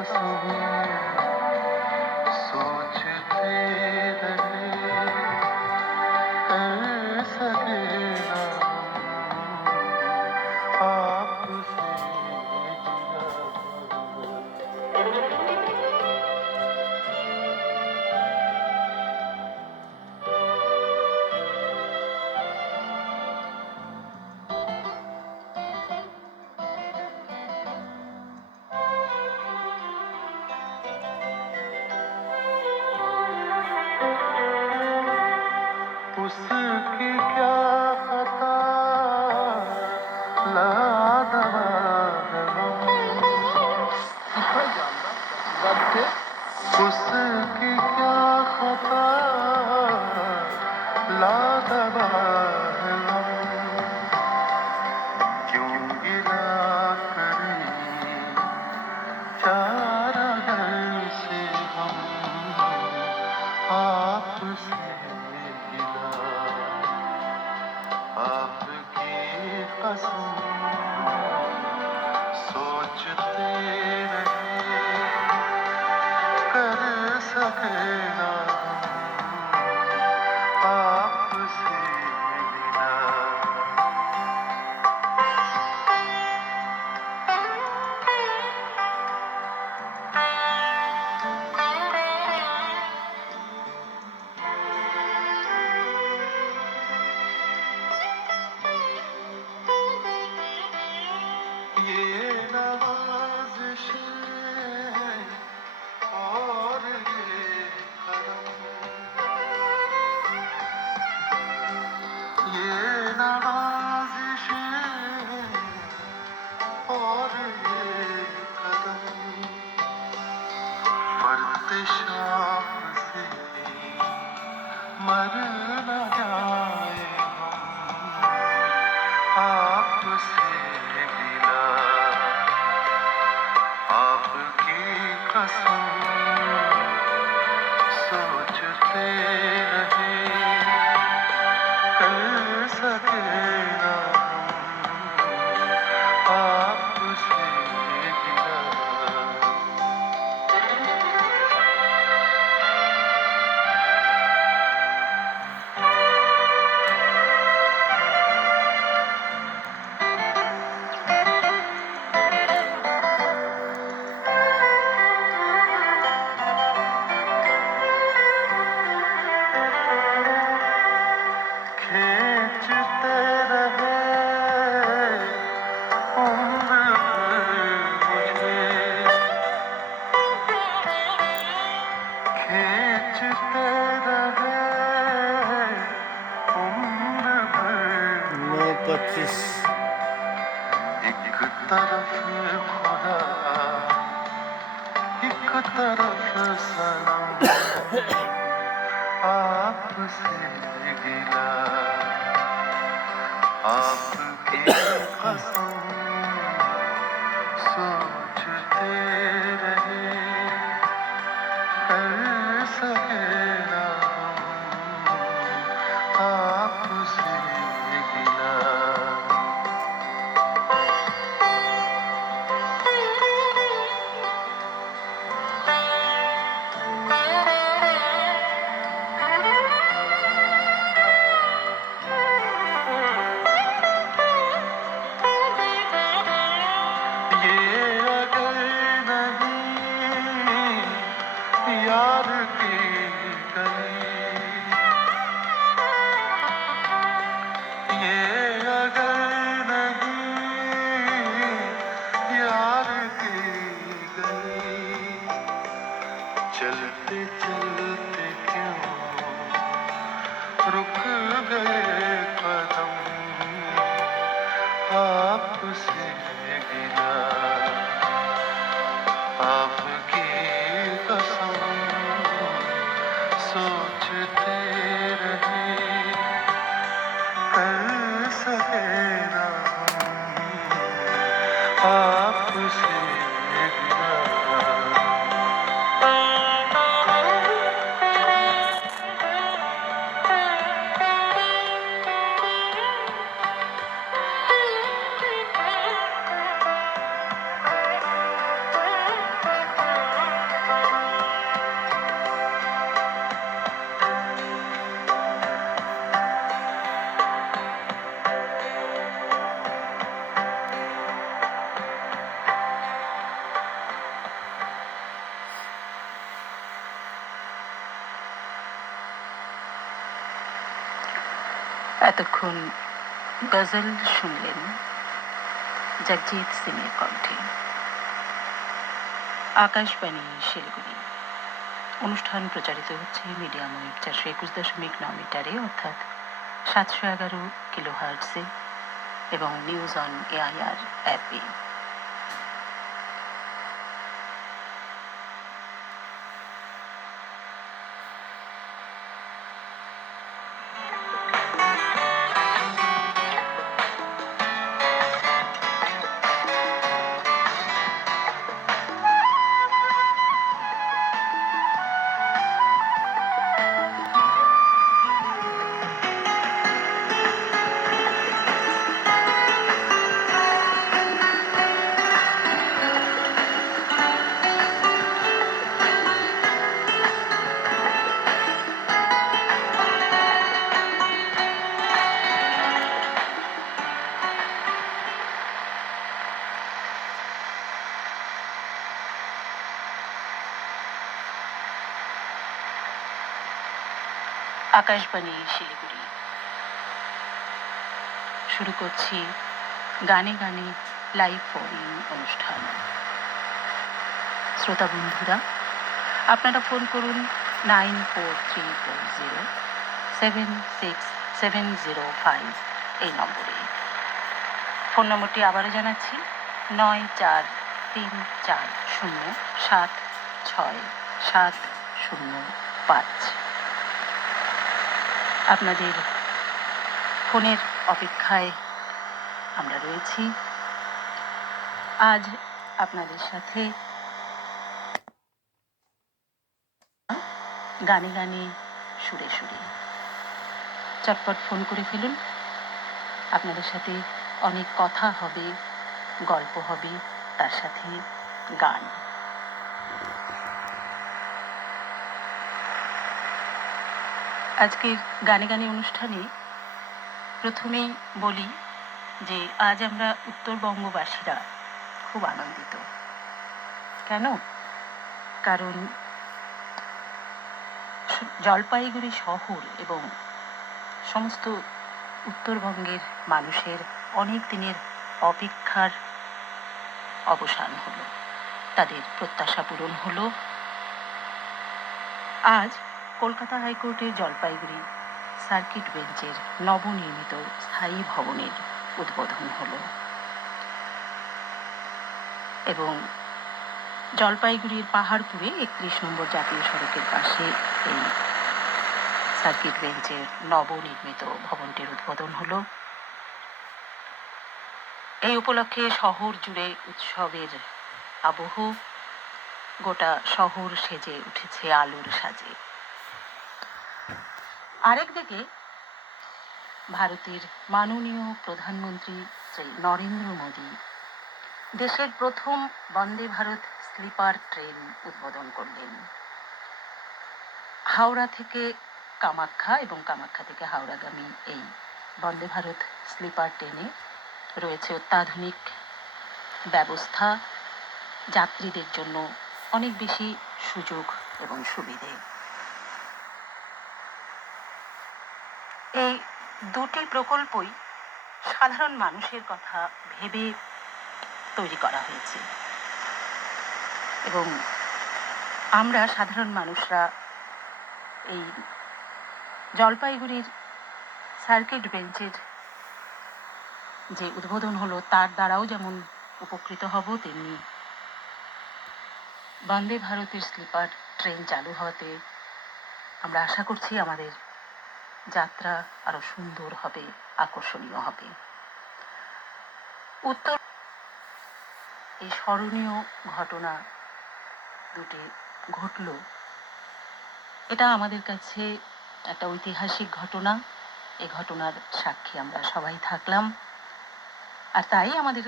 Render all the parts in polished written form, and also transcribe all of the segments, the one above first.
कसम सोचते रहे कर सके ना आपसे उसकी क्या खता लाजवाब उसकी क्या खता लाजवाब क्यों गिला करें चारा घर से हम आपसे गिला आपकी कसम सोचते रहे कर सके ना आपसे गिला ये नवाज़िशें और ये करम ये नवाज़िशें और ये करम मरते शाम से मर न जाए हम आपसे गिला आपकी कसम सोचते रहे कर सके ना हम आपसे गिला खींचते रहे उम्र भर मुझे खींचते रहे उम्र भर 9:25 एक तरफ खुदा एक तरफ सनम आपसे गिला आपकी कसम सोचते रहे कर सके ना हम आपसे गिला ये अगर नहीं यार की गली ये अगर नहीं यार की गली चलते चलते क्यों रुक गए कदम आपसे गिला आपकी कसम सोचते रहे कर सके ना हम आपसे गिला এতক্ষণ গজল শুনলেন জগজিৎ সিংয়ের কণ্ঠে। আকাশবাণী শিলিগুড়ি। অনুষ্ঠান প্রচারিত হচ্ছে মিডিয়াম ওয়েভ 421.9 মিটারে অর্থাৎ 711 কিলোহার্টজে এবং নিউজ অন এআইআর অ্যাপে। আকাশবাণী শিলিগুড়ি। শুরু করছি গানে গানে লাইভ ফোন অনুষ্ঠান। শ্রোতা বন্ধুরা, আপনারা ফোন করুন 9434076705 এই নম্বরে। ফোন নম্বরটি আবারও জানাচ্ছি 9434076705। আপনাদের ফোনের অপেক্ষায় আমরা রয়েছি। আজ আপনাদের সাথে গানে গানে সুরে সুরে। চটপট ফোন করে ফেলুন। আপনাদের সাথে অনেক কথা হবে, গল্প হবে, তার সাথে গান। আজকের গানে গানে অনুষ্ঠানে প্রথমেই বলি যে আজ আমরা উত্তরবঙ্গবাসীরা খুব আনন্দিত। কেন? কারণ জলপাইগুড়ি শহর এবং সমস্ত উত্তরবঙ্গের মানুষের অনেক দিনের অপেক্ষার অবসান হলো, তাদের প্রত্যাশা পূরণ হলো। আজ কলকাতা হাইকোর্টের জলপাইগুড়ি সার্কিট বেঞ্চের নবনির্মিত স্থায়ী ভবনের উদ্বোধন হলো এবং জলপাইগুড়ির পাহাড়পুরে 31 নম্বর জাতীয় সড়কের পাশে এই সার্কিট বেঞ্চের নবনির্মিত ভবনটির উদ্বোধন হলো। এই উপলক্ষে শহর জুড়ে উৎসবের আবহ, গোটা শহর সেজে উঠেছে আলোর সাজে। আরেকদিকে ভারতের মাননীয় প্রধানমন্ত্রী শ্রী নরেন্দ্র মোদী দেশের প্রথম বন্দে ভারত স্লিপার ট্রেন উদ্বোধন করলেন। হাওড়া থেকে কামাখ্যা এবং কামাখ্যা থেকে হাওড়াগামী এই বন্দে ভারত স্লিপার ট্রেনে রয়েছে অত্যাধুনিক ব্যবস্থা, যাত্রীদের জন্য অনেক বেশি সুযোগ এবং সুবিধে। এই দুটি প্রকল্পই সাধারণ মানুষের কথা ভেবে তৈরি করা হয়েছে এবং আমরা সাধারণ মানুষরা এই জলপাইগুড়ির সার্কিট বেঞ্চের যে উদ্বোধন হলো তার দ্বারাও যেমন উপকৃত হব, তেমনি বন্দে ভারতের স্লিপার ট্রেন চালু হওয়াতে আমরা আশা করছি আমাদের যাত্রা আরো সুন্দর হবে, আকর্ষণীয় হবে। উত্তর এই স্মরণীয় ঘটনা দুটি ঘটল, এটা আমাদের কাছে একটা ঐতিহাসিক ঘটনা। এই ঘটনার সাক্ষী আমরা সবাই থাকলাম, আর তাই আমাদের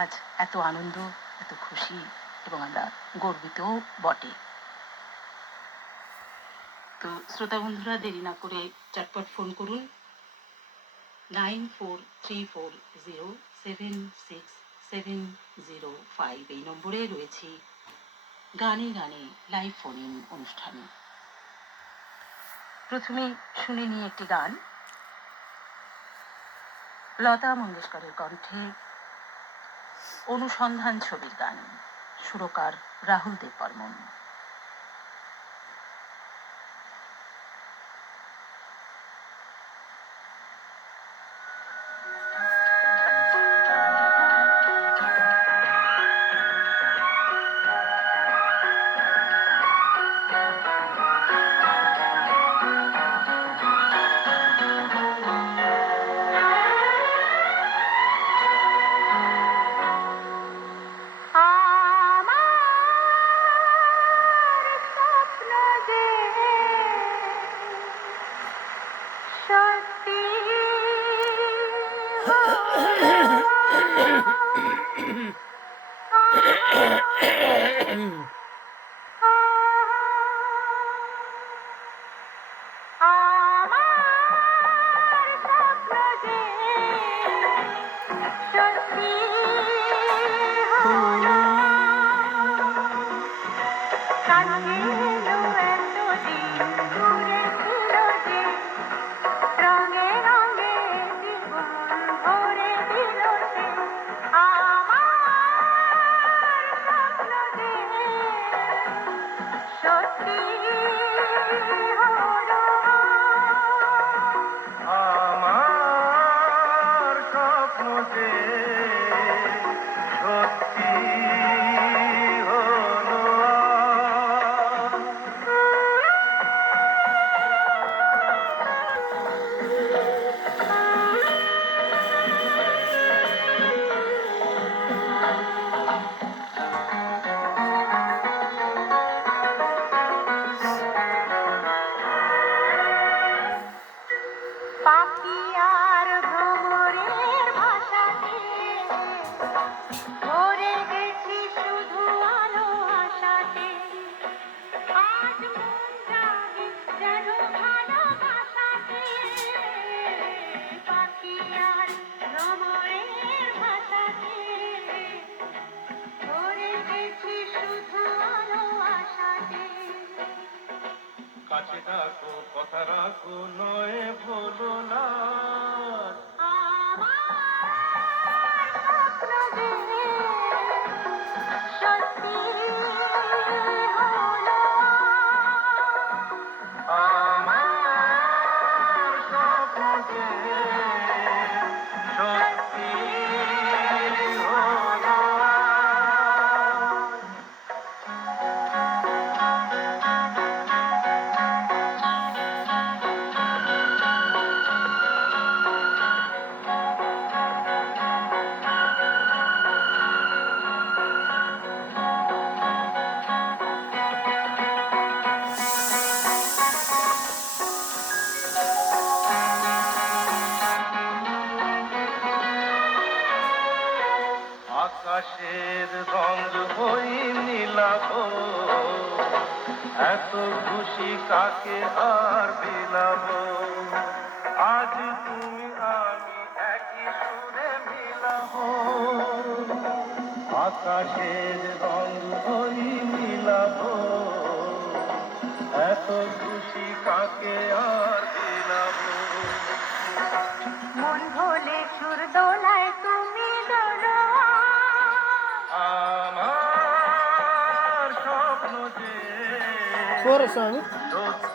আজ এত আনন্দ, এত খুশি এবং আমরা গর্বিতও বটে। তো শ্রোতা বন্ধুরা, দেরি না করে চটপট ফোন করুন 9434076705 এই নম্বরে রয়েছি গানে গানে লাইভ ফোন ইন অনুষ্ঠানে। প্রথমে শুনে নিয়ে একটি গান। লতা মঙ্গেশকরের কণ্ঠে অনুসন্ধান ছবির গান, সুরকার রাহুল দেব বর্মন। আমার স্বপ্ন যে সত্যি হলো আজ। পাখিয়ার ভ্রমরের ভাষাতে ভরে গেছি শুধু আলো আশাতে। আজ মন জাগে যেন ভালোবাসাতে। পাখিয়ার ভ্রমরের ভাষাতে ভরে গেছি শুধু আলো আশাতে। কাছে থাকো, কথা রাখো, নয় ভুলো না। আমার স্বপ্ন যে সত্যি হলো আমার স্বপ্ন যে সত্যি হলো আজ। আকাশের রঙ হই নীলাভ, এত খুশি কাকে আর বিলাব। আজ তুমি আমি একই সুরে মিলাব। আকাশের রঙ হই নীলাভ, এত খুশি কাকে আর বিলাব। মন ভোলে সুর দোলায় তুমি দোলো আমার স্বপ্ন যে Chora, Sami. সত্যি